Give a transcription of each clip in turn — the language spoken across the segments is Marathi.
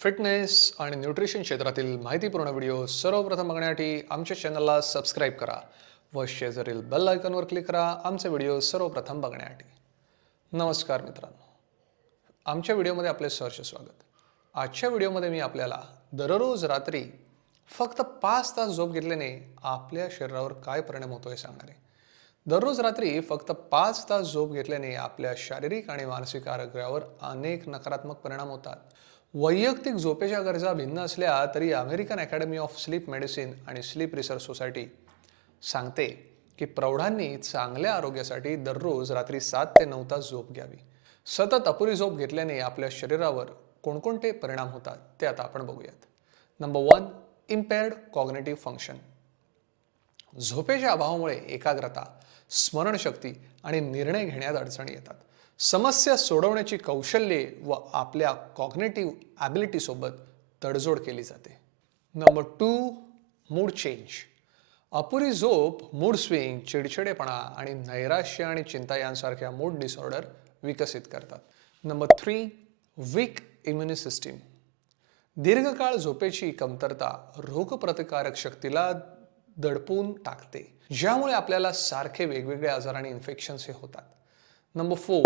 फिटनेस आणि न्यूट्रिशन क्षेत्रातील माहितीपूर्ण व्हिडिओ सर्वप्रथम बघण्यासाठी आमच्या चॅनलला सबस्क्राईब करा व शेजारील बेल आयकॉनवर क्लिक करा. आमचे व्हिडिओ सर्वप्रथम बघण्यासाठी. नमस्कार मित्रांनो. आमच्या व्हिडिओमध्ये आपले सहर्ष स्वागत. आजच्या व्हिडिओमध्ये मी आपल्याला दररोज रात्री फक्त पाच तास झोप घेतल्याने आपल्या शरीरावर काय परिणाम होतो हे सांगणार आहे. दररोज रात्री फक्त पाच तास झोप घेतल्याने आपल्या शारीरिक आणि मानसिक आरोग्यावर अनेक नकारात्मक परिणाम होतात. वैयक्तिक झोपेच्या गरजा भिन्न असल्या तरी American academy of sleep medicine आणि स्लीप रिसर्च सोसायटी सांगते की प्रौढांनी चांगल्या आरोग्यासाठी दररोज रात्री सात ते नऊ तास झोप घ्यावी. सतत अपुरी झोप घेतल्याने आपल्या शरीरावर कोणकोणते परिणाम होतात ते आता आपण बघूयात. Number one impaired cognitive function झोपेच्या अभावामुळे एकाग्रता स्मरणशक्ती आणि निर्णय घेण्यात अडचणी येतात. समस्या सोडवण्याची कौशल्ये व आपल्या कॉग्नेटिव्ह ॲबिलिटीसोबत तडजोड केली जाते. नंबर टू मूड चेंज अपुरी झोप मूड स्विंग चिडचिडेपणा आणि नैराश्य आणि चिंता यांसारख्या मूड डिसऑर्डर विकसित करतात. Number three weak immune system दीर्घकाळ झोपेची कमतरता रोगप्रतिकारक शक्तीला दडपून टाकते ज्यामुळे आपल्याला सारखे वेगवेगळे आजार आणि इन्फेक्शन्स हे होतात. Number four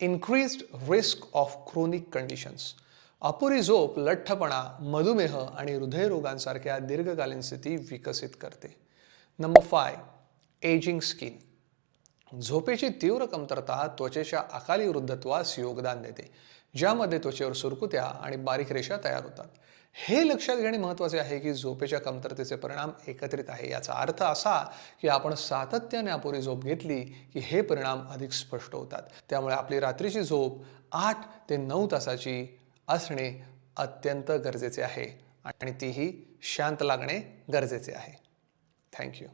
increased risk of chronic conditions अपुरी झोप लठ्ठपणा मधुमेह आणि हृदयरोगांसारख्या दीर्घकालीन स्थिती विकसित करते. नंबर फाय एजिंग स्किन झोपेची तीव्र कमतरता त्वचेच्या अकाली वृद्धत्वास योगदान देते. ज्यामध्ये त्वचेवर सुरकुत्या आणि बारीक रेषा तयार होतात. हे लक्षात घेणे महत्त्वाचे आहे की झोपेच्या कमतरतेचे परिणाम एकत्रित आहे. याचा अर्थ असा की आपण सातत्याने अपुरी झोप घेतली की हे परिणाम अधिक स्पष्ट होतात. त्यामुळे आपली रात्रीची झोप आठ ते नऊ तासाची असणे अत्यंत गरजेचे आहे आणि तीही शांत लागणे गरजेचे आहे. थँक्यू